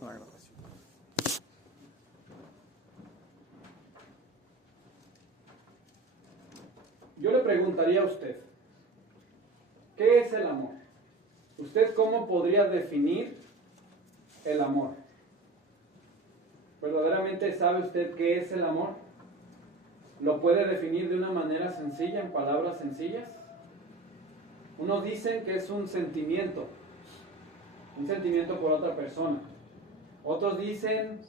la grabación. Yo le preguntaría a usted, ¿qué es el amor? ¿Usted cómo podría definir el amor? ¿Verdaderamente sabe usted qué es el amor? ¿Lo puede definir de una manera sencilla, en palabras sencillas? Unos dicen que es un sentimiento por otra persona. Otros dicen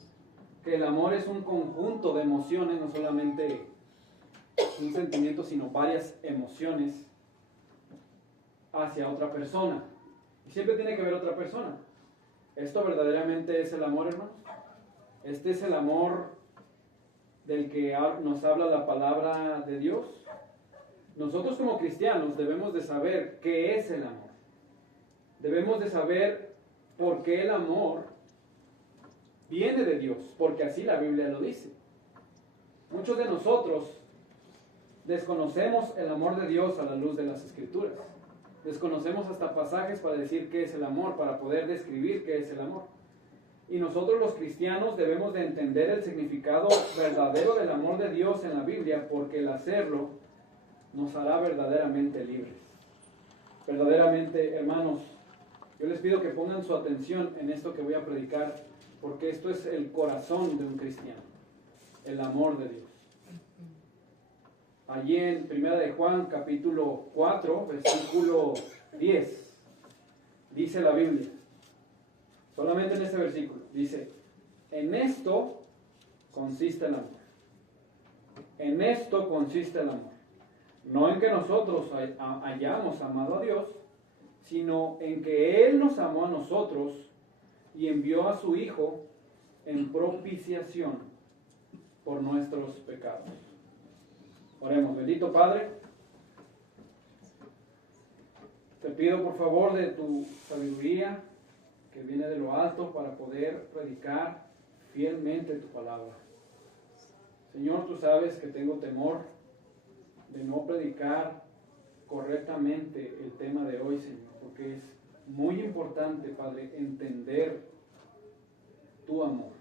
que el amor es un conjunto de emociones, no solamente un sentimiento, sino varias emociones hacia otra persona. Y siempre tiene que haber otra persona. ¿Esto verdaderamente es el amor, hermanos? ¿Este es el amor del que nos habla la palabra de Dios? Nosotros como cristianos debemos de saber qué es el amor. Debemos de saber por qué el amor viene de Dios, porque así la Biblia lo dice. Muchos de nosotros desconocemos el amor de Dios a la luz de las Escrituras. Desconocemos hasta pasajes para decir qué es el amor, para poder describir qué es el amor. Y nosotros los cristianos debemos de entender el significado verdadero del amor de Dios en la Biblia, porque el hacerlo nos hará verdaderamente libres. Verdaderamente, hermanos, yo les pido que pongan su atención en esto que voy a predicar, porque esto es el corazón de un cristiano, el amor de Dios. Allí en 1 de Juan, capítulo 4, versículo 10, dice la Biblia, solamente en este versículo, dice, en esto consiste el amor. En esto consiste el amor. No en que nosotros hayamos amado a Dios, sino en que Él nos amó a nosotros y envió a su Hijo en propiciación por nuestros pecados. Oremos. Bendito Padre, te pido por favor de tu sabiduría que viene de lo alto para poder predicar fielmente tu palabra. Señor, tú sabes que tengo temor de no predicar correctamente el tema de hoy, Señor, porque es muy importante, Padre, entender tu amor,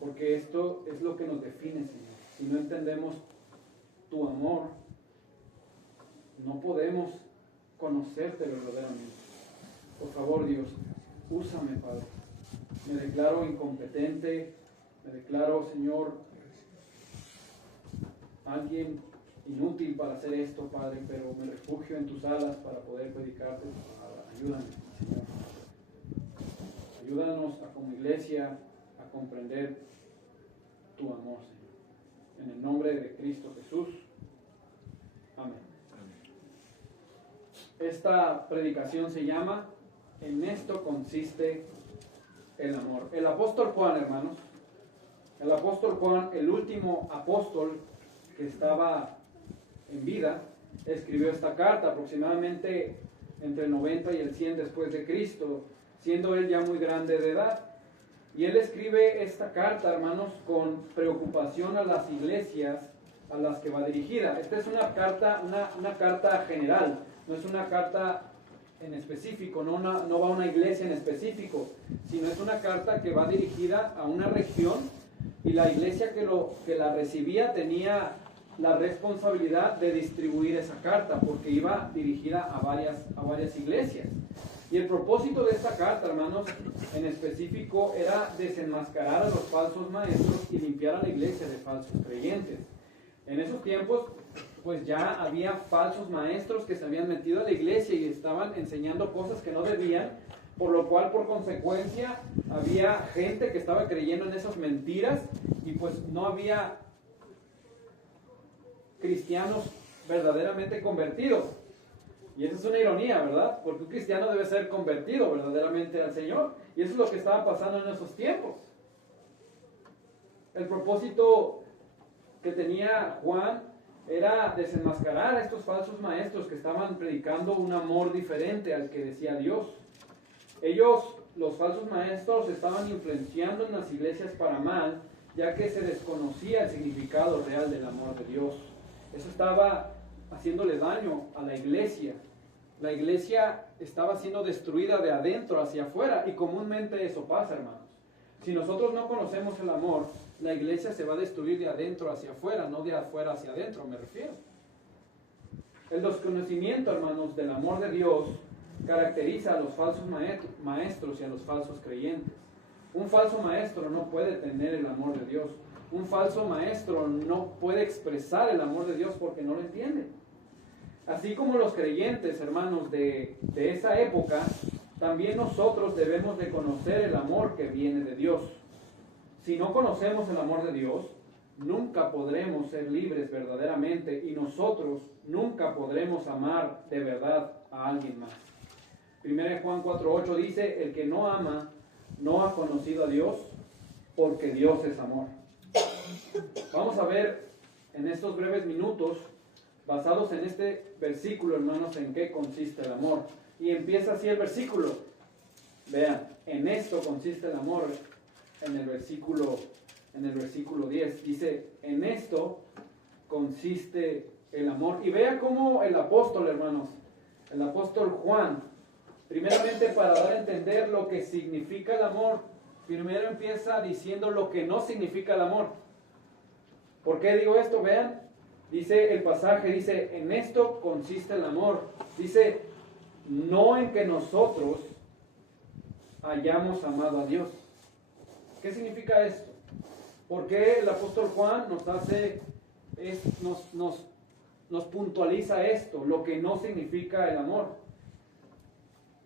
porque esto es lo que nos define, Señor. Si no entendemos tu amor, no podemos conocerte verdaderamente. Por favor, Dios, úsame, Padre. Me declaro incompetente, me declaro, Señor, alguien inútil para hacer esto, Padre, pero me refugio en tus alas para poder predicarte tu palabra. Ayúdame, Señor. Ayúdanos a, como iglesia, a comprender tu amor, Señor. En el nombre de Cristo Jesús. Amén. Esta predicación se llama En esto consiste el amor. El apóstol Juan, hermanos, el apóstol Juan, el último apóstol que estaba en vida, escribió esta carta aproximadamente entre el 90 y el 100 después de Cristo, siendo él ya muy grande de edad. Y él escribe esta carta, hermanos, con preocupación a las iglesias a las que va dirigida. Esta es una carta general, no es una carta en específico, no va a una iglesia en específico, sino es una carta que va dirigida a una región, y la iglesia que la recibía tenía la responsabilidad de distribuir esa carta, porque iba dirigida a varias iglesias. Y el propósito de esta carta, hermanos, en específico, era desenmascarar a los falsos maestros y limpiar a la iglesia de falsos creyentes. En esos tiempos, pues ya había falsos maestros que se habían metido a la iglesia y estaban enseñando cosas que no debían, por lo cual, por consecuencia, había gente que estaba creyendo en esas mentiras, y pues no había cristianos verdaderamente convertidos. Y esa es una ironía, ¿verdad? Porque un cristiano debe ser convertido verdaderamente al Señor. Y eso es lo que estaba pasando en esos tiempos. El propósito que tenía Juan era desenmascarar a estos falsos maestros que estaban predicando un amor diferente al que decía Dios. Ellos, los falsos maestros, estaban influenciando en las iglesias para mal, ya que se desconocía el significado real del amor de Dios. Eso estaba haciéndole daño a la iglesia. La iglesia estaba siendo destruida de adentro hacia afuera, y comúnmente eso pasa, hermanos. Si nosotros no conocemos el amor, la iglesia se va a destruir de adentro hacia afuera, no de afuera hacia adentro, me refiero. El desconocimiento, hermanos, del amor de Dios caracteriza a los falsos maestros y a los falsos creyentes. Un falso maestro no puede tener el amor de Dios. Un falso maestro no puede expresar el amor de Dios porque no lo entiende. Así como los creyentes, hermanos, de esa época, también nosotros debemos de conocer el amor que viene de Dios. Si no conocemos el amor de Dios, nunca podremos ser libres verdaderamente, y nosotros nunca podremos amar de verdad a alguien más. 1 Juan 4:8 dice: el que no ama no ha conocido a Dios, porque Dios es amor. Vamos a ver en estos breves minutos, basados en este versículo, hermanos, en qué consiste el amor. Y empieza así el versículo. Vean, en esto consiste el amor. En el versículo 10 dice: en esto consiste el amor. Y vea cómo el apóstol, hermanos, el apóstol Juan, primeramente para dar a entender lo que significa el amor, primero empieza diciendo lo que no significa el amor. ¿Por qué digo esto? Vean, dice el pasaje, dice: en esto consiste el amor. Dice: no en que nosotros hayamos amado a Dios. ¿Qué significa esto? ¿Por qué el apóstol Juan nos puntualiza esto, lo que no significa el amor?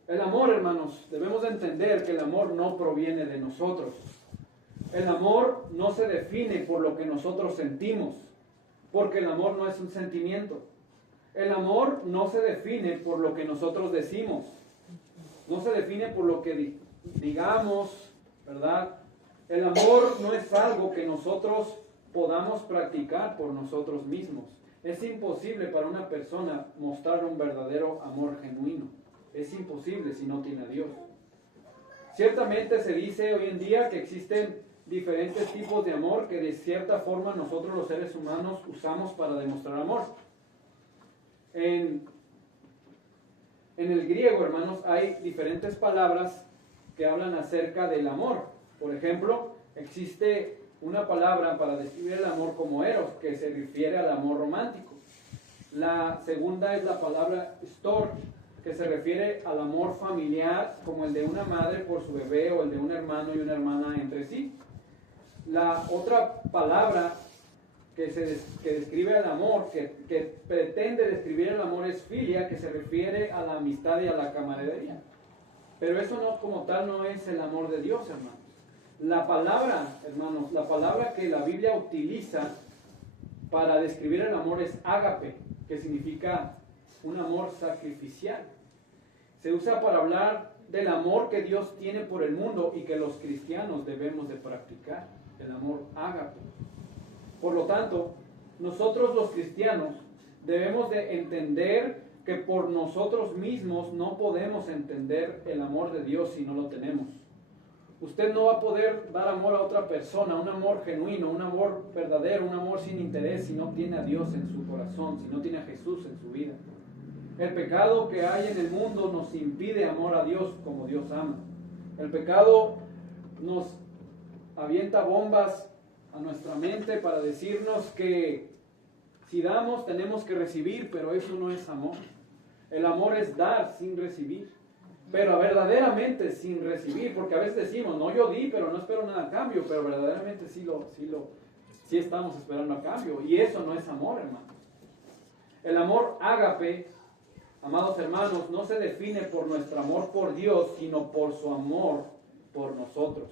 El amor, hermanos, debemos de entender que el amor no proviene de nosotros. El amor no se define por lo que nosotros sentimos, porque el amor no es un sentimiento. El amor no se define por lo que nosotros decimos, no se define por lo que digamos, ¿verdad? El amor no es algo que nosotros podamos practicar por nosotros mismos. Es imposible para una persona mostrar un verdadero amor genuino. Es imposible si no tiene a Dios. Ciertamente se dice hoy en día que existen diferentes tipos de amor que de cierta forma nosotros los seres humanos usamos para demostrar amor. En el griego, hermanos, hay diferentes palabras que hablan acerca del amor. Por ejemplo, existe una palabra para describir el amor como eros, que se refiere al amor romántico. La segunda es la palabra stork, que se refiere al amor familiar, como el de una madre por su bebé o el de un hermano y una hermana entre sí. La otra palabra que describe el amor, que pretende describir el amor, es filia, que se refiere a la amistad y a la camaradería. Pero eso no, como tal, no es el amor de Dios, hermanos. La palabra, hermanos, la palabra que la Biblia utiliza para describir el amor es ágape, que significa un amor sacrificial. Se usa para hablar del amor que Dios tiene por el mundo y que los cristianos debemos de practicar, el amor ágape. Por lo tanto, nosotros los cristianos debemos de entender que por nosotros mismos no podemos entender el amor de Dios si no lo tenemos. Usted no va a poder dar amor a otra persona, un amor genuino, un amor verdadero, un amor sin interés, si no tiene a Dios en su corazón, si no tiene a Jesús en su vida. El pecado que hay en el mundo nos impide amor a Dios como Dios ama. El pecado nos avienta bombas a nuestra mente para decirnos que si damos tenemos que recibir, pero eso no es amor. El amor es dar sin recibir, pero verdaderamente sin recibir, porque a veces decimos: no, yo di, pero no espero nada a cambio, pero verdaderamente sí estamos esperando a cambio, y eso no es amor, hermanos. El amor ágape, amados hermanos, no se define por nuestro amor por Dios, sino por su amor por nosotros.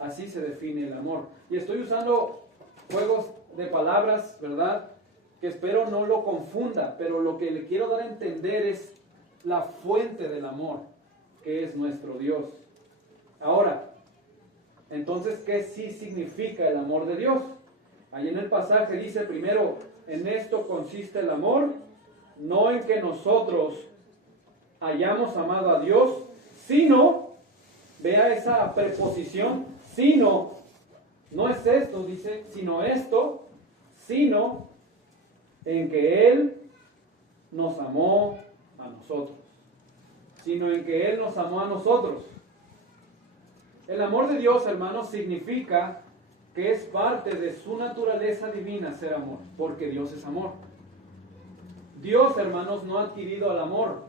Así se define el amor. Y estoy usando juegos de palabras, ¿verdad?, que espero no lo confunda, pero lo que le quiero dar a entender es la fuente del amor, que es nuestro Dios. Ahora, entonces, ¿qué sí significa el amor de Dios? Ahí en el pasaje dice primero: en esto consiste el amor, no en que nosotros hayamos amado a Dios, sino, vea esa preposición, sino, no es esto, dice, sino esto, sino en que Él nos amó a nosotros, sino en que Él nos amó a nosotros. El amor de Dios, hermanos, significa que es parte de su naturaleza divina ser amor, porque Dios es amor. Dios, hermanos, no ha adquirido el amor,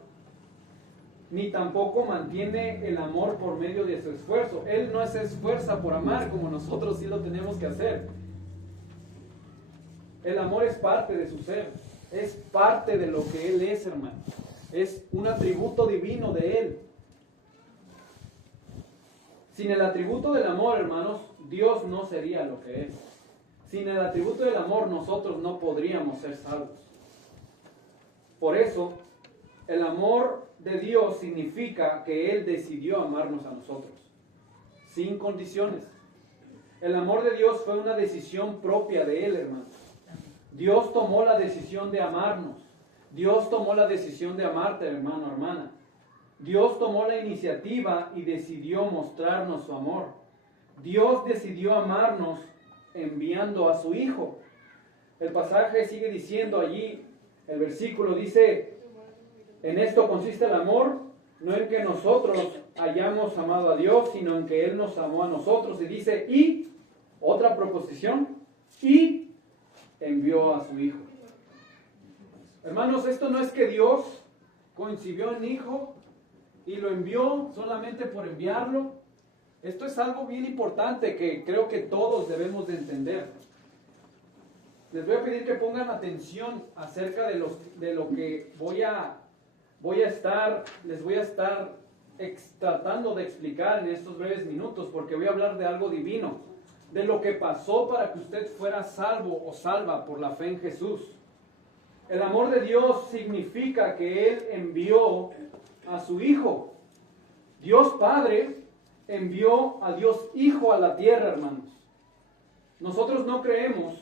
ni tampoco mantiene el amor por medio de su esfuerzo. Él no se esfuerza por amar como nosotros sí lo tenemos que hacer. El amor es parte de su ser, es parte de lo que Él es, hermanos. Es un atributo divino de Él. Sin el atributo del amor, hermanos, Dios no sería lo que es. Sin el atributo del amor, nosotros no podríamos ser salvos. Por eso, el amor de Dios significa que Él decidió amarnos a nosotros, sin condiciones. El amor de Dios fue una decisión propia de Él, hermanos. Dios tomó la decisión de amarnos. Dios tomó la decisión de amarte, hermano, hermana. Dios tomó la iniciativa y decidió mostrarnos su amor. Dios decidió amarnos enviando a su Hijo. El pasaje sigue diciendo allí, el versículo dice, en esto consiste el amor, no en que nosotros hayamos amado a Dios, sino en que Él nos amó a nosotros. Y dice, y, otra proposición, y envió a su Hijo. Hermanos, esto no es que Dios concibió en Hijo y lo envió solamente por enviarlo. Esto es algo bien importante que creo que todos debemos de entender. Les voy a pedir que pongan atención acerca de lo que les voy a estar tratando de explicar en estos breves minutos, porque voy a hablar de algo divino, de lo que pasó para que usted fuera salvo o salva por la fe en Jesús. El amor de Dios significa que Él envió a su Hijo. Dios Padre envió a Dios Hijo a la tierra, hermanos. Nosotros no creemos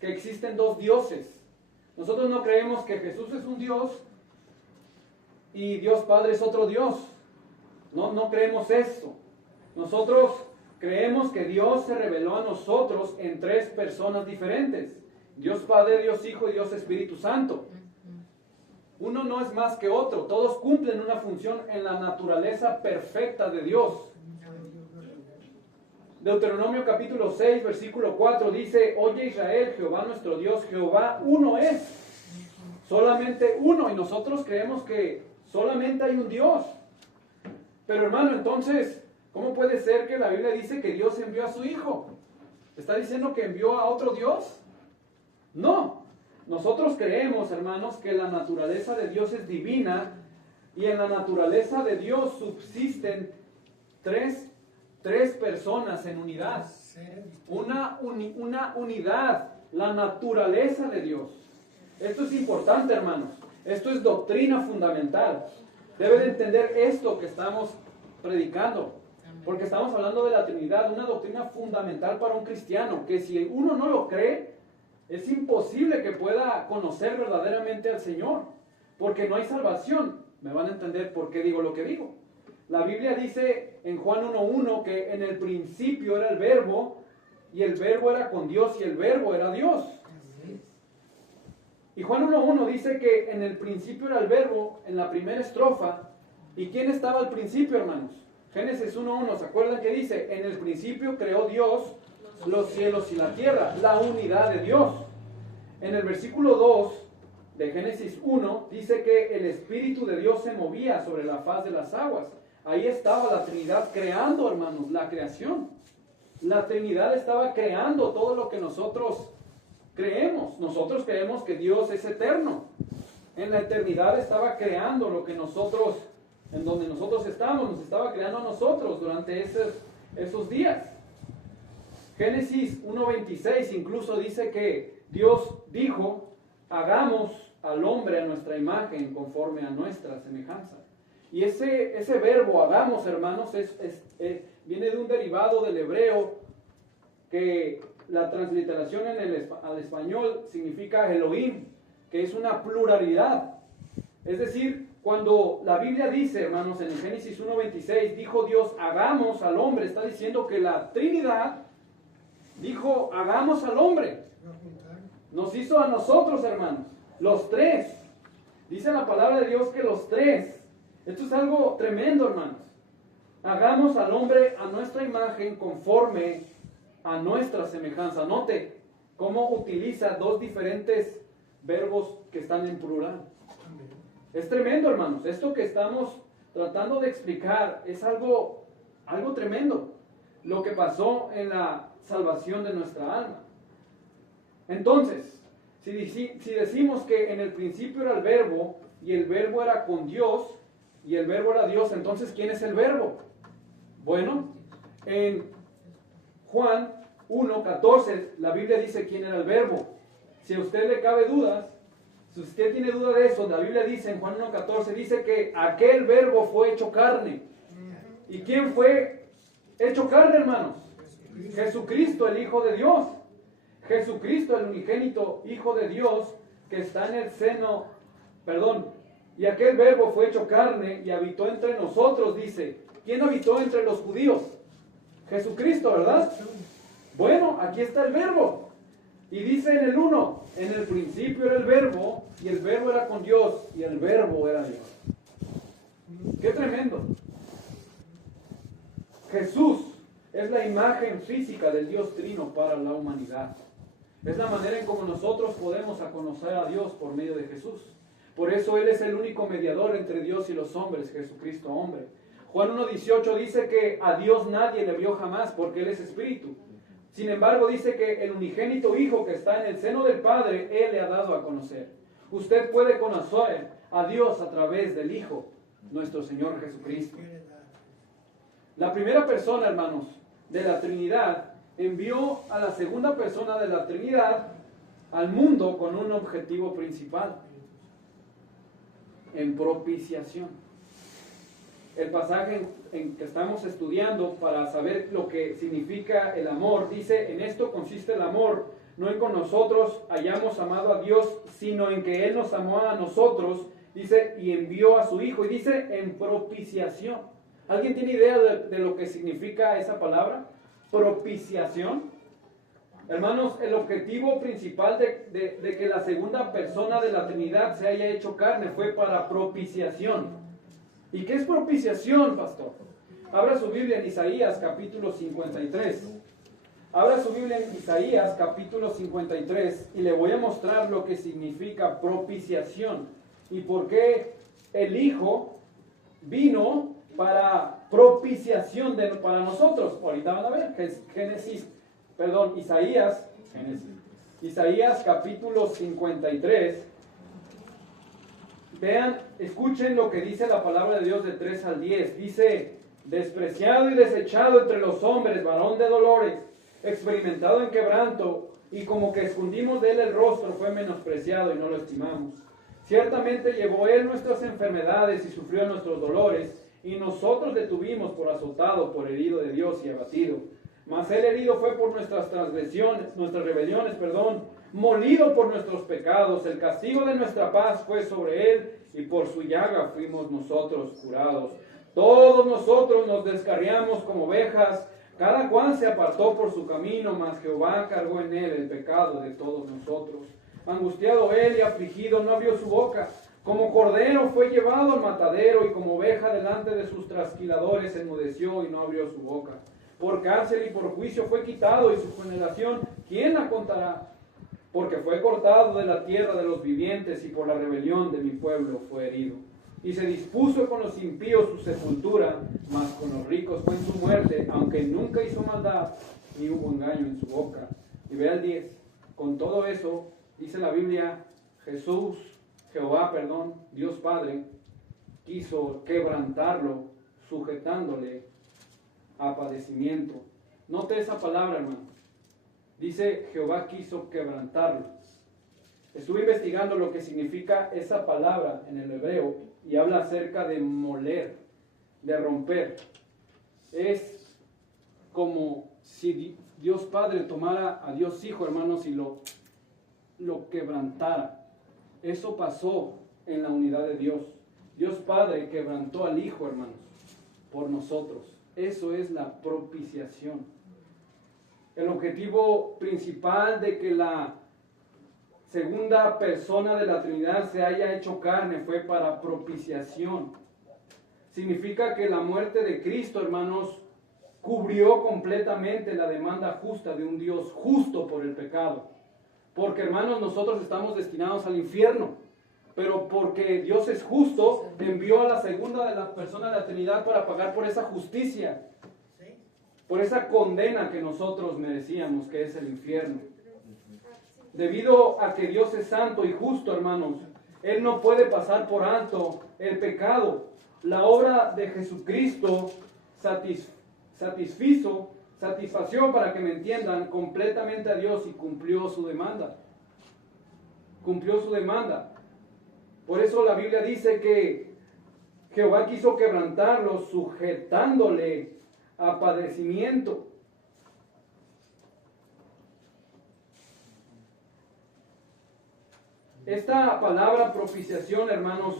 que existen dos dioses. Nosotros no creemos que Jesús es un Dios y Dios Padre es otro Dios. No creemos eso. Nosotros creemos que Dios se reveló a nosotros en tres personas diferentes. Dios Padre, Dios Hijo y Dios Espíritu Santo. Uno no es más que otro. Todos cumplen una función en la naturaleza perfecta de Dios. Deuteronomio capítulo 6, versículo 4 dice, oye Israel, Jehová nuestro Dios, Jehová uno es. Solamente uno. Y nosotros creemos que solamente hay un Dios. Pero hermano, entonces, ¿cómo puede ser que la Biblia dice que Dios envió a su Hijo? ¿Está diciendo que envió a otro Dios? No. Nosotros creemos, hermanos, que la naturaleza de Dios es divina y en la naturaleza de Dios subsisten tres personas en unidad. Una unidad, la naturaleza de Dios. Esto es importante, hermanos. Esto es doctrina fundamental. Debe de entender esto que estamos predicando, porque estamos hablando de la Trinidad, una doctrina fundamental para un cristiano, que si uno no lo cree, es imposible que pueda conocer verdaderamente al Señor, porque no hay salvación. Me van a entender por qué digo lo que digo. La Biblia dice en Juan 1:1 que en el principio era el Verbo, y el Verbo era con Dios, y el Verbo era Dios. Y Juan 1:1 dice que en el principio era el Verbo, en la primera estrofa. ¿Y quién estaba al principio, hermanos? Génesis 1:1, ¿se acuerdan que dice? En el principio creó Dios los cielos y la tierra, la unidad de Dios. En el versículo 2 de Génesis 1 dice que el Espíritu de Dios se movía sobre la faz de las aguas. Ahí estaba la Trinidad creando, hermanos, la creación. La Trinidad estaba creando todo lo que nosotros creemos. Nosotros creemos que Dios es eterno. En la eternidad estaba creando lo que nosotros, en donde nosotros estamos, nos estaba creando a nosotros durante esos días. Génesis 1:26 incluso dice que Dios dijo, hagamos al hombre a nuestra imagen conforme a nuestra semejanza. Y ese verbo hagamos, hermanos, viene de un derivado del hebreo que la transliteración al español significa Elohim, que es una pluralidad. Es decir, cuando la Biblia dice, hermanos, en el Génesis 1:26, dijo Dios, hagamos al hombre, está diciendo que la Trinidad dijo, hagamos al hombre. Nos hizo a nosotros, hermanos, los tres. Dice la palabra de Dios que los tres, esto es algo tremendo, hermanos. Hagamos al hombre a nuestra imagen conforme a nuestra semejanza. Note cómo utiliza dos diferentes verbos que están en plural. Es tremendo, hermanos. Esto que estamos tratando de explicar es algo tremendo. Lo que pasó en la salvación de nuestra alma. Entonces, si decimos que en el principio era el verbo y el verbo era con Dios y el verbo era Dios, entonces ¿quién es el verbo? Bueno, en Juan 1:14 la Biblia dice quién era el verbo. Si a usted le cabe dudas, si usted tiene duda de eso, la Biblia dice en Juan 1:14, dice que aquel verbo fue hecho carne. ¿Y quién fue hecho carne, hermanos? Jesucristo, el Hijo de Dios. Jesucristo, el unigénito Hijo de Dios, que está en el seno, y aquel verbo fue hecho carne y habitó entre nosotros, dice. ¿Quién habitó entre los judíos? Jesucristo, ¿verdad? Bueno, aquí está el verbo. Y dice en el 1, en el principio era el verbo, y el verbo era con Dios, y el verbo era Dios. ¡Qué tremendo! Jesús es la imagen física del Dios Trino para la humanidad. Es la manera en cómo nosotros podemos conocer a Dios por medio de Jesús. Por eso Él es el único mediador entre Dios y los hombres, Jesucristo hombre. Juan 1:18 dice que a Dios nadie le vio jamás porque Él es espíritu. Sin embargo, dice que el unigénito Hijo que está en el seno del Padre, Él le ha dado a conocer. Usted puede conocer a Dios a través del Hijo, nuestro Señor Jesucristo. La primera persona, hermanos, de la Trinidad envió a la segunda persona de la Trinidad al mundo con un objetivo principal: en propiciación. El pasaje en que estamos estudiando para saber lo que significa el amor, dice: en esto consiste el amor, no en que nosotros hayamos amado a Dios, sino en que Él nos amó a nosotros, dice, y envió a su Hijo, y dice, en propiciación. ¿Alguien tiene idea de lo que significa esa palabra? Propiciación. Hermanos, el objetivo principal de que la segunda persona de la Trinidad se haya hecho carne fue para propiciación. ¿Y qué es propiciación, pastor? Abra su Biblia en Isaías capítulo 53. Abra su Biblia en Isaías capítulo 53 y le voy a mostrar lo que significa propiciación y por qué el Hijo vino para propiciación para nosotros. Ahorita van a ver, Isaías capítulo 53. Vean, escuchen lo que dice la palabra de Dios de 3 al 10. Dice: despreciado y desechado entre los hombres, varón de dolores, experimentado en quebranto, y como que escondimos de él el rostro, fue menospreciado y no lo estimamos. Ciertamente llevó él nuestras enfermedades y sufrió nuestros dolores, y nosotros le tuvimos por azotado, por herido de Dios y abatido. Mas él herido fue por nuestras transgresiones, nuestras rebeliones, molido por nuestros pecados. El castigo de nuestra paz fue sobre él, y por su llaga fuimos nosotros curados. Todos nosotros nos descarriamos como ovejas, cada cual se apartó por su camino, mas Jehová cargó en él el pecado de todos nosotros. Angustiado él y afligido, no abrió su boca. Como cordero fue llevado al matadero, y como oveja delante de sus trasquiladores enmudeció y no abrió su boca. Por cárcel y por juicio fue quitado, y su generación, ¿quién la contará? Porque fue cortado de la tierra de los vivientes, y por la rebelión de mi pueblo fue herido. Y se dispuso con los impíos su sepultura, mas con los ricos fue en su muerte, aunque nunca hizo maldad, ni hubo engaño en su boca. Y vea el 10. Con todo eso, dice la Biblia, Jehová, Dios Padre, quiso quebrantarlo, sujetándole a padecimiento. Note esa palabra, hermano. Dice, Jehová quiso quebrantarlo. Estuve investigando lo que significa esa palabra en el hebreo y habla acerca de moler, de romper. Es como si Dios Padre tomara a Dios Hijo, hermanos, y lo quebrantara. Eso pasó en la unidad de Dios. Dios Padre quebrantó al Hijo, hermanos, por nosotros. Eso es la propiciación. El objetivo principal de que la segunda persona de la Trinidad se haya hecho carne fue para propiciación. Significa que la muerte de Cristo, hermanos, cubrió completamente la demanda justa de un Dios justo por el pecado. Porque, hermanos, nosotros estamos destinados al infierno, pero porque Dios es justo, envió a la segunda de la persona de la Trinidad para pagar por esa justicia, por esa condena que nosotros merecíamos, que es el infierno. Debido a que Dios es santo y justo, hermanos, Él no puede pasar por alto el pecado. La obra de Jesucristo satisfació, para que me entiendan, completamente a Dios y cumplió su demanda. Cumplió su demanda. Por eso la Biblia dice que Jehová quiso quebrantarlo, sujetándole a padecimiento. Esta palabra propiciación, hermanos,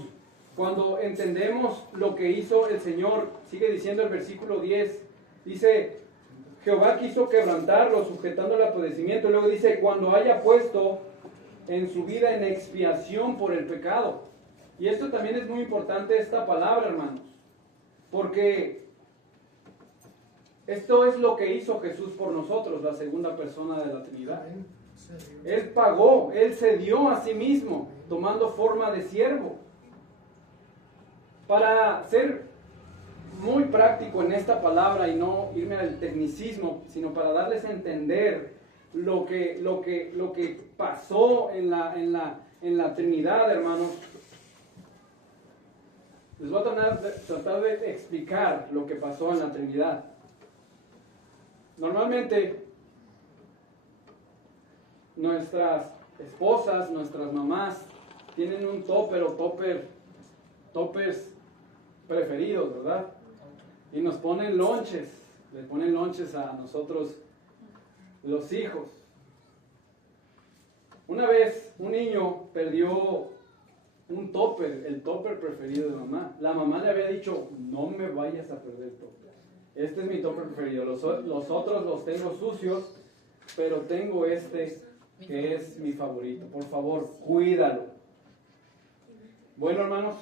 cuando entendemos lo que hizo el Señor, sigue diciendo el versículo 10, dice, Jehová quiso quebrantarlo, sujetándole a padecimiento. Y luego dice, cuando haya puesto en su vida en expiación por el pecado. Y esto también es muy importante, esta palabra, hermanos, porque esto es lo que hizo Jesús por nosotros, la segunda persona de la Trinidad. Él pagó, Él se dio a sí mismo, tomando forma de siervo. Para ser muy práctico en esta palabra y no irme al tecnicismo, sino para darles a entender lo que pasó en la Trinidad, hermanos, les voy a tratar de explicar lo que pasó en la Trinidad. Normalmente, nuestras esposas, nuestras mamás, tienen un topper o toppers preferidos, ¿verdad? Y nos ponen lonches, le ponen lonches a nosotros, los hijos. Una vez un niño perdió un topper, el topper preferido de mamá. La mamá le había dicho, no me vayas a perder el topper. Este es mi topper preferido. Los otros los tengo sucios, pero tengo este que es mi favorito. Por favor, cuídalo. Bueno, hermanos,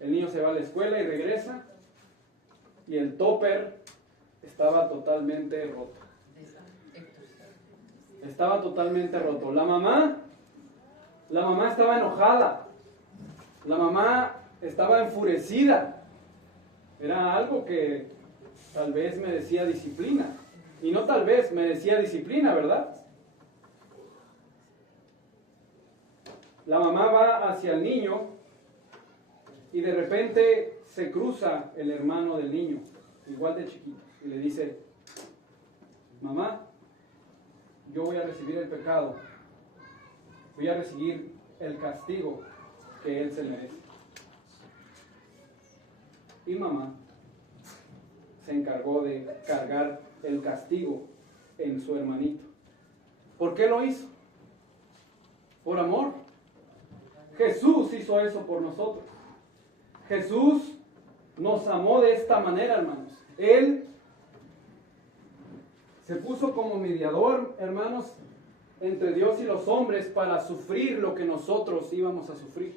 el niño se va a la escuela y regresa, y el topper estaba totalmente roto. Estaba totalmente roto. La mamá estaba enojada. La mamá estaba enfurecida. Era algo que tal vez merecía disciplina. Y no tal vez, merecía disciplina, ¿verdad? La mamá va hacia el niño y de repente se cruza el hermano del niño, igual de chiquito, y le dice, mamá, yo voy a recibir el pecado, voy a recibir el castigo que él se merece. Y mamá se encargó de cargar el castigo en su hermanito. ¿Por qué lo hizo? Por amor. Jesús hizo eso por nosotros. Jesús nos amó de esta manera, hermanos. Él se puso como mediador, hermanos, entre Dios y los hombres para sufrir lo que nosotros íbamos a sufrir.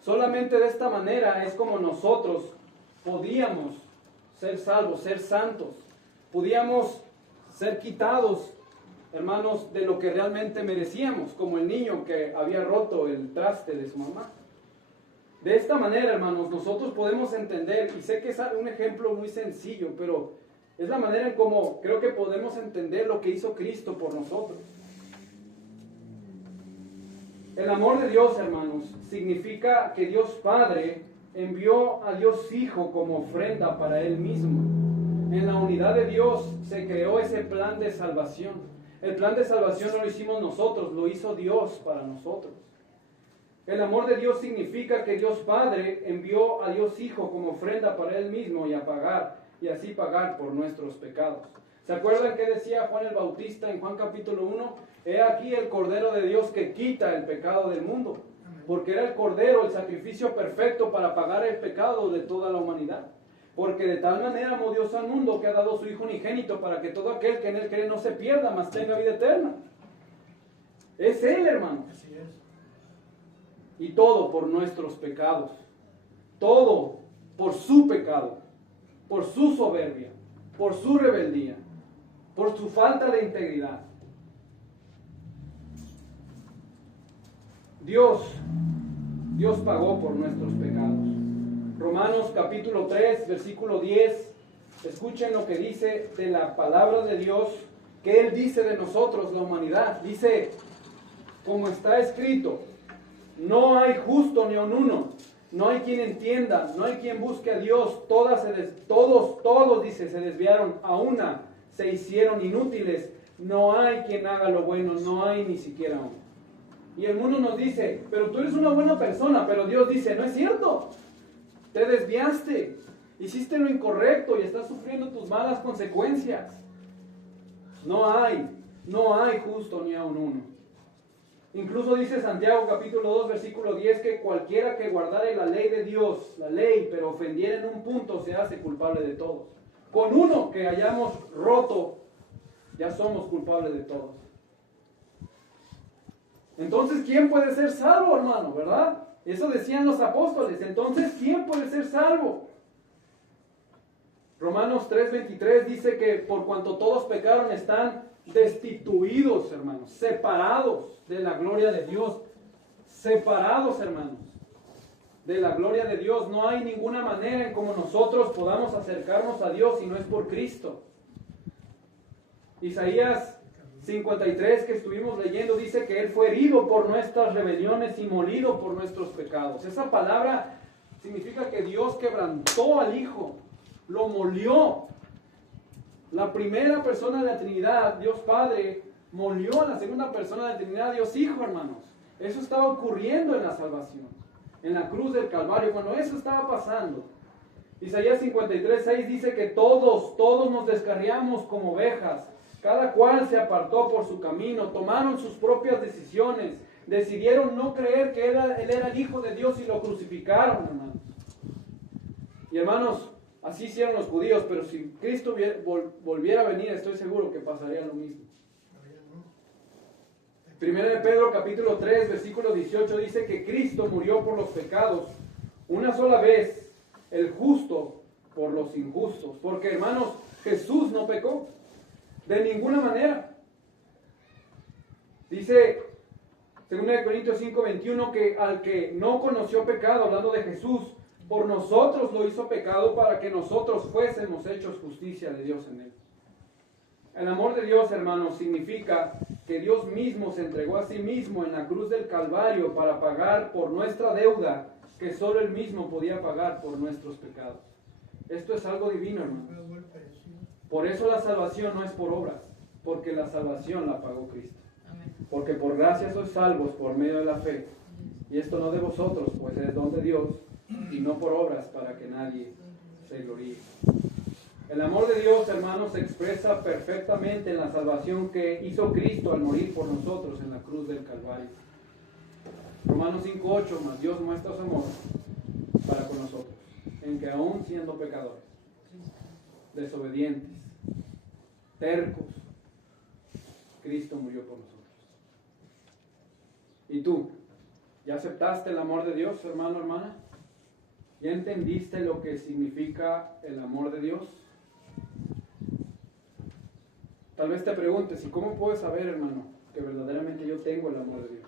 Solamente de esta manera es como nosotros podíamos ser salvos, ser santos. Podíamos ser quitados, hermanos, de lo que realmente merecíamos, como el niño que había roto el traste de su mamá. De esta manera, hermanos, nosotros podemos entender, y sé que es un ejemplo muy sencillo, pero es la manera en cómo creo que podemos entender lo que hizo Cristo por nosotros. El amor de Dios, hermanos, significa que Dios Padre envió a Dios Hijo como ofrenda para Él mismo. En la unidad de Dios se creó ese plan de salvación. El plan de salvación no lo hicimos nosotros, lo hizo Dios para nosotros. El amor de Dios significa que Dios Padre envió a Dios Hijo como ofrenda para Él mismo y así pagar por nuestros pecados. ¿Se acuerdan qué decía Juan el Bautista en Juan capítulo 1? He aquí el Cordero de Dios que quita el pecado del mundo. Porque era el Cordero, el sacrificio perfecto para pagar el pecado de toda la humanidad. Porque de tal manera amó Dios al mundo que ha dado a su Hijo unigénito para que todo aquel que en Él cree no se pierda, mas tenga vida eterna. Es Él, hermanos. Así es. Y todo por nuestros pecados. Todo por su pecado, por su soberbia, por su rebeldía, por su falta de integridad. Dios pagó por nuestros pecados. Romanos capítulo 3, versículo 10. Escuchen lo que dice de la palabra de Dios, que Él dice de nosotros, la humanidad. Dice, como está escrito, no hay justo ni un uno, no hay quien entienda, no hay quien busque a Dios. Todos, dice, se desviaron a una, se hicieron inútiles. No hay quien haga lo bueno, no hay ni siquiera uno. Y el mundo nos dice, pero tú eres una buena persona. Pero Dios dice, no es cierto. Te desviaste, hiciste lo incorrecto y estás sufriendo tus malas consecuencias. No hay justo ni aun uno. Incluso dice Santiago capítulo 2 versículo 10 que cualquiera que guardare la ley de Dios, la ley, pero ofendiera en un punto, se hace culpable de todos. Con uno que hayamos roto, ya somos culpables de todos. Entonces, ¿quién puede ser salvo, hermano? ¿Verdad? Eso decían los apóstoles. Entonces, ¿quién puede ser salvo? Romanos 3:23 dice que por cuanto todos pecaron están destituidos, hermanos, separados de la gloria de Dios. Separados, hermanos, de la gloria de Dios. No hay ninguna manera en cómo nosotros podamos acercarnos a Dios si no es por Cristo. Isaías 53 que estuvimos leyendo dice que Él fue herido por nuestras rebeliones y molido por nuestros pecados. Esa palabra significa que Dios quebrantó al Hijo, lo molió. La primera persona de la Trinidad, Dios Padre, molió a la segunda persona de la Trinidad, Dios Hijo, hermanos. Eso estaba ocurriendo en la salvación, en la cruz del Calvario, cuando eso estaba pasando. Isaías 53:6 dice que todos nos descarriamos como ovejas. Cada cual se apartó por su camino, tomaron sus propias decisiones, decidieron no creer que Él era el Hijo de Dios y lo crucificaron, hermanos. Y hermanos, así hicieron los judíos, pero si Cristo volviera a venir, estoy seguro que pasaría lo mismo. Primera de Pedro capítulo 3, versículo 18 dice que Cristo murió por los pecados una sola vez, el justo por los injustos. Porque, hermanos, Jesús no pecó. De ninguna manera. Dice 2 Corintios 5:21 que al que no conoció pecado, hablando de Jesús, por nosotros lo hizo pecado para que nosotros fuésemos hechos justicia de Dios en él. El amor de Dios, hermanos, significa que Dios mismo se entregó a sí mismo en la cruz del Calvario para pagar por nuestra deuda que solo Él mismo podía pagar por nuestros pecados. Esto es algo divino, hermanos. Por eso la salvación no es por obras, porque la salvación la pagó Cristo. Amén. Porque por gracia sois salvos por medio de la fe. Y esto no de vosotros, pues es don de Dios, y no por obras para que nadie se gloríe. El amor de Dios, hermanos, se expresa perfectamente en la salvación que hizo Cristo al morir por nosotros en la cruz del Calvario. Romanos 5:8, más Dios muestra su amor para con nosotros, en que aún siendo pecadores, desobedientes, tercos, Cristo murió por nosotros. ¿Y tú? ¿Ya aceptaste el amor de Dios, hermano, hermana? ¿Ya entendiste lo que significa el amor de Dios? Tal vez te preguntes, ¿y cómo puedo saber, hermano, que verdaderamente yo tengo el amor de Dios?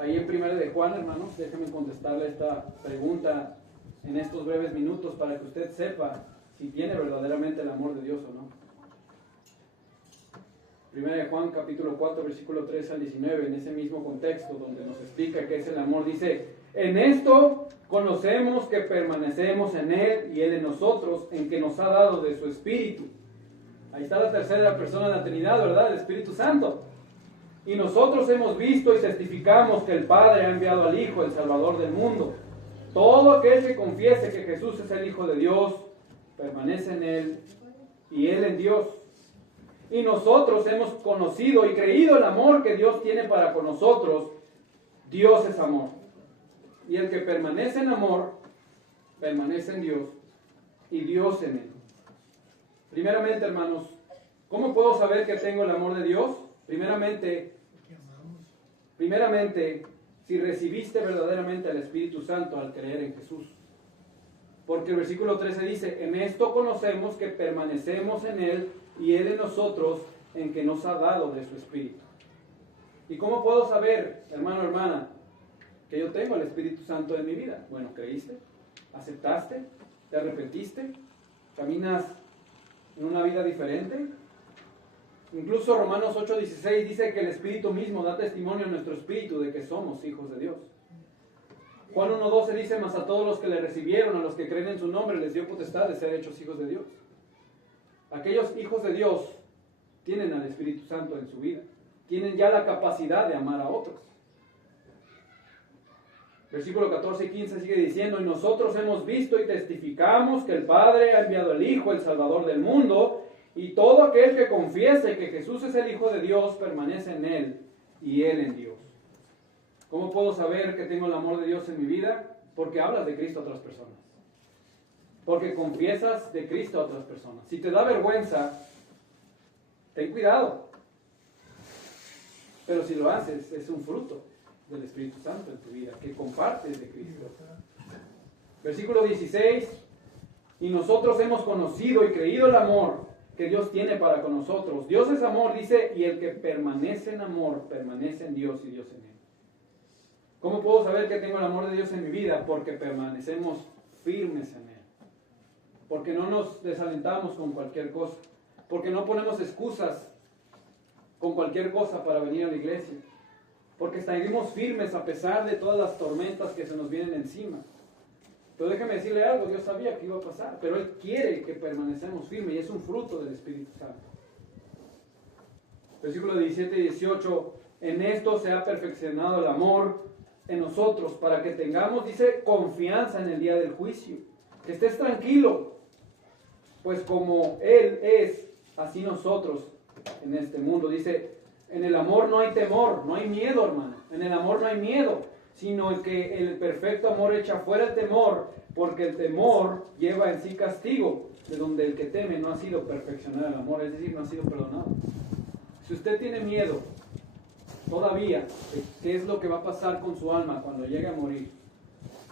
Ahí en 1 de Juan, hermanos, déjenme contestarle esta pregunta en estos breves minutos para que usted sepa si tiene verdaderamente el amor de Dios o no. 1 de Juan capítulo 4 versículo 3 al 19, en ese mismo contexto donde nos explica qué es el amor, dice: en esto conocemos que permanecemos en Él y Él en nosotros, en que nos ha dado de su Espíritu. Ahí está la tercera persona de la Trinidad, ¿verdad? El Espíritu Santo. Y nosotros hemos visto y testificamos que el Padre ha enviado al Hijo, el Salvador del mundo. Todo aquel que confiese que Jesús es el Hijo de Dios, permanece en Él y Él en Dios. Y nosotros hemos conocido y creído el amor que Dios tiene para con nosotros. Dios es amor. Y el que permanece en amor, permanece en Dios y Dios en Él. Primeramente, hermanos, ¿cómo puedo saber que tengo el amor de Dios? Primeramente, si recibiste verdaderamente al Espíritu Santo al creer en Jesús. Porque el versículo 13 dice, en esto conocemos que permanecemos en Él y Él en nosotros, en que nos ha dado de su Espíritu. ¿Y cómo puedo saber, hermano o hermana, que yo tengo el Espíritu Santo en mi vida? Bueno, ¿creíste? ¿Aceptaste? ¿Te arrepentiste? ¿Caminas en una vida diferente? Incluso Romanos 8:16 dice que el Espíritu mismo da testimonio a nuestro espíritu de que somos hijos de Dios. Juan 1:12 dice, mas a todos los que le recibieron, a los que creen en su nombre, les dio potestad de ser hechos hijos de Dios. Aquellos hijos de Dios tienen al Espíritu Santo en su vida. Tienen ya la capacidad de amar a otros. Versículo 14 y 15 sigue diciendo, y nosotros hemos visto y testificamos que el Padre ha enviado al Hijo, el Salvador del mundo, y todo aquel que confiese que Jesús es el Hijo de Dios, permanece en Él y Él en Dios. ¿Cómo puedo saber que tengo el amor de Dios en mi vida? Porque hablas de Cristo a otras personas. Porque confiesas de Cristo a otras personas. Si te da vergüenza, ten cuidado. Pero si lo haces, es un fruto del Espíritu Santo en tu vida, que compartes de Cristo. Versículo 16, y nosotros hemos conocido y creído el amor que Dios tiene para con nosotros. Dios es amor, dice, y el que permanece en amor, permanece en Dios y Dios en él. ¿Cómo puedo saber que tengo el amor de Dios en mi vida? Porque permanecemos firmes en él. Porque no nos desalentamos con cualquier cosa. Porque no ponemos excusas con cualquier cosa para venir a la iglesia. Porque seguimos firmes a pesar de todas las tormentas que se nos vienen encima. Pero déjeme decirle algo, Dios sabía que iba a pasar, pero Él quiere que permanecemos firmes y es un fruto del Espíritu Santo. Versículos 17 y 18, en esto se ha perfeccionado el amor en nosotros, para que tengamos, dice, confianza en el día del juicio. Que estés tranquilo, pues como Él es, así nosotros en este mundo. Dice, en el amor no hay temor, no hay miedo, hermano. En el amor no hay miedo, sino que el perfecto amor echa fuera el temor, porque el temor lleva en sí castigo, de donde el que teme no ha sido perfeccionado el amor, es decir, no ha sido perdonado. Si usted tiene miedo todavía de qué es lo que va a pasar con su alma cuando llegue a morir,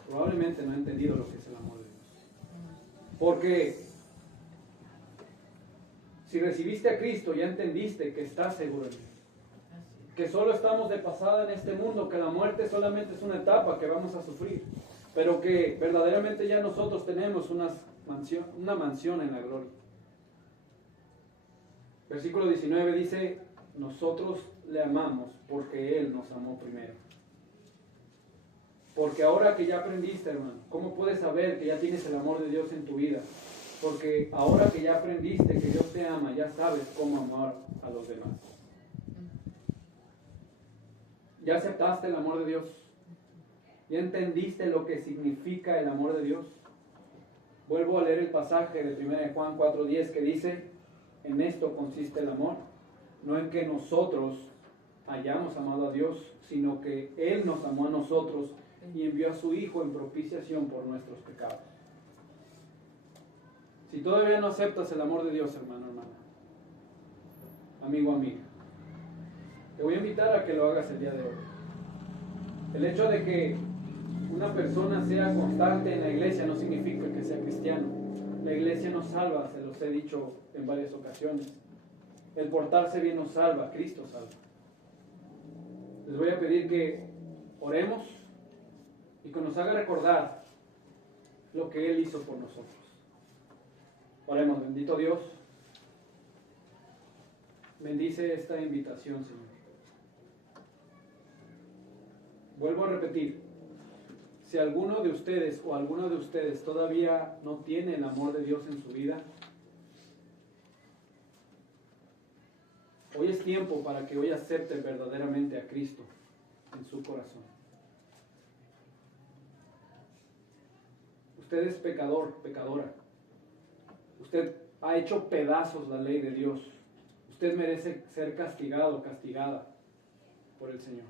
probablemente no ha entendido lo que es el amor de Dios. Porque si recibiste a Cristo, ya entendiste que estás seguro en Él. Que solo estamos de pasada en este mundo, que la muerte solamente es una etapa que vamos a sufrir, pero que verdaderamente ya nosotros tenemos una mansión en la gloria. Versículo 19 dice, nosotros le amamos porque Él nos amó primero. Porque ahora que ya aprendiste, hermano, ¿cómo puedes saber que ya tienes el amor de Dios en tu vida? Porque ahora que ya aprendiste que Dios te ama, ya sabes cómo amar a los demás. ¿Ya aceptaste el amor de Dios? ¿Ya entendiste lo que significa el amor de Dios? Vuelvo a leer el pasaje de 1 Juan 4:10 que dice, en esto consiste el amor, no en que nosotros hayamos amado a Dios, sino que Él nos amó a nosotros y envió a su Hijo en propiciación por nuestros pecados. Si todavía no aceptas el amor de Dios, hermano, hermana, amigo, amiga, te voy a invitar a que lo hagas el día de hoy. El hecho de que una persona sea constante en la iglesia no significa que sea cristiano. La iglesia nos salva, se los he dicho en varias ocasiones. El portarse bien nos salva, Cristo salva. Les voy a pedir que oremos y que nos haga recordar lo que Él hizo por nosotros. Oremos, bendito Dios. Bendice esta invitación, Señor. Vuelvo a repetir, si alguno de ustedes o alguna de ustedes todavía no tiene el amor de Dios en su vida, hoy es tiempo para que hoy acepte verdaderamente a Cristo en su corazón. Usted es pecador, pecadora. Usted ha hecho pedazos la ley de Dios. Usted merece ser castigado, castigada por el Señor.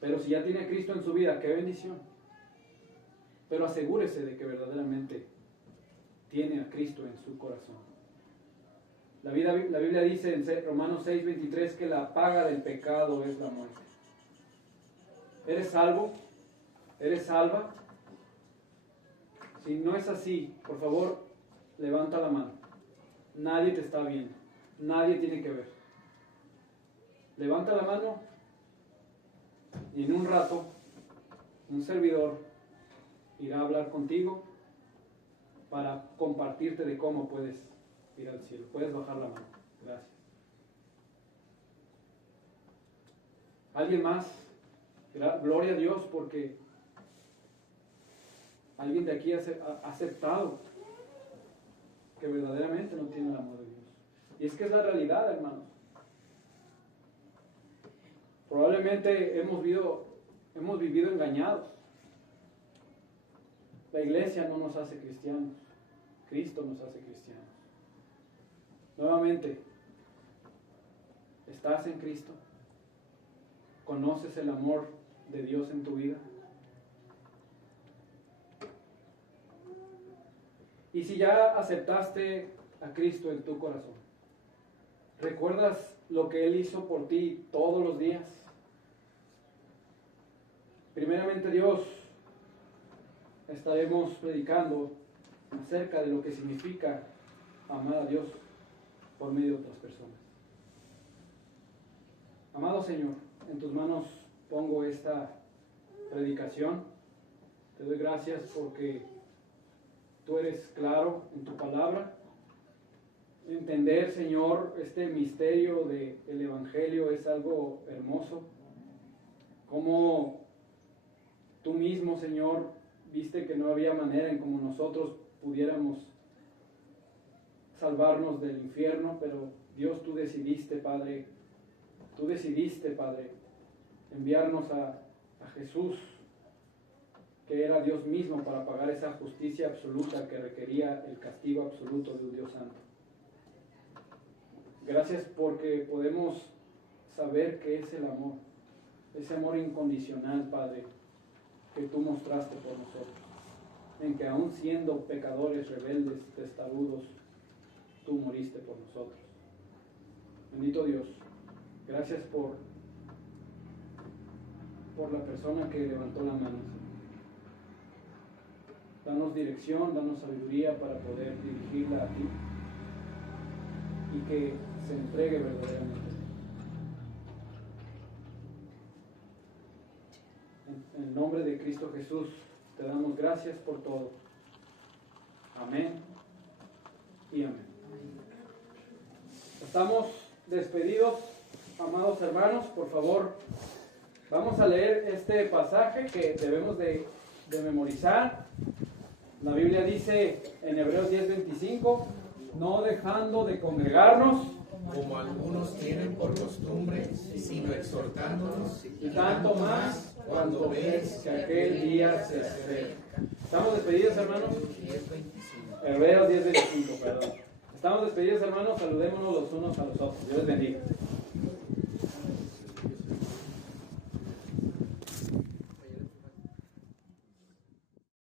Pero si ya tiene a Cristo en su vida, qué bendición. Pero asegúrese de que verdaderamente tiene a Cristo en su corazón. La Biblia dice en Romanos 6:23 que la paga del pecado es la muerte. ¿Eres salvo? ¿Eres salva? Si no es así, por favor, levanta la mano. Nadie te está viendo. Nadie tiene que ver. Levanta la mano y en un rato un servidor irá a hablar contigo para compartirte de cómo puedes ir al cielo. Puedes bajar la mano. Gracias. ¿Alguien más? Gloria a Dios porque alguien de aquí ha aceptado que verdaderamente no tiene el amor de Dios. Y es que es la realidad, hermanos. Probablemente hemos vivido engañados. La iglesia no nos hace cristianos. Cristo nos hace cristianos. Nuevamente, ¿estás en Cristo? ¿Conoces el amor de Dios en tu vida? Y si ya aceptaste a Cristo en tu corazón, ¿recuerdas lo que Él hizo por ti todos los días? Primeramente, Dios, estaremos predicando acerca de lo que significa amar a Dios por medio de otras personas. Amado Señor, en tus manos pongo esta predicación. Te doy gracias porque tú eres claro en tu palabra. Entender, Señor, este misterio del Evangelio es algo hermoso. Como tú mismo, Señor, viste que no había manera en como nosotros pudiéramos salvarnos del infierno, pero Dios, tú decidiste, Padre, enviarnos a Jesús, que era Dios mismo, para pagar esa justicia absoluta que requería el castigo absoluto de un Dios santo. Gracias porque podemos saber qué es el amor, ese amor incondicional, Padre, que tú mostraste por nosotros, en que aún siendo pecadores, rebeldes, testarudos, tú moriste por nosotros. Bendito Dios, gracias por la persona que levantó la mano. Danos dirección, danos sabiduría para poder dirigirla a ti y que se entregue verdaderamente. En el nombre de Cristo Jesús te damos gracias por todo. Amén y amén. Estamos despedidos, amados hermanos. Por favor, vamos a leer este pasaje que debemos de memorizar. La Biblia dice en Hebreos 10:25, no dejando de congregarnos, como algunos tienen por costumbre, sino exhortándonos, y tanto más cuando ves que aquel día se acerca. ¿Estamos despedidos, hermanos? Hebreos 10:25, perdón. Estamos despedidos, hermanos. Saludémonos los unos a los otros. Dios les bendiga.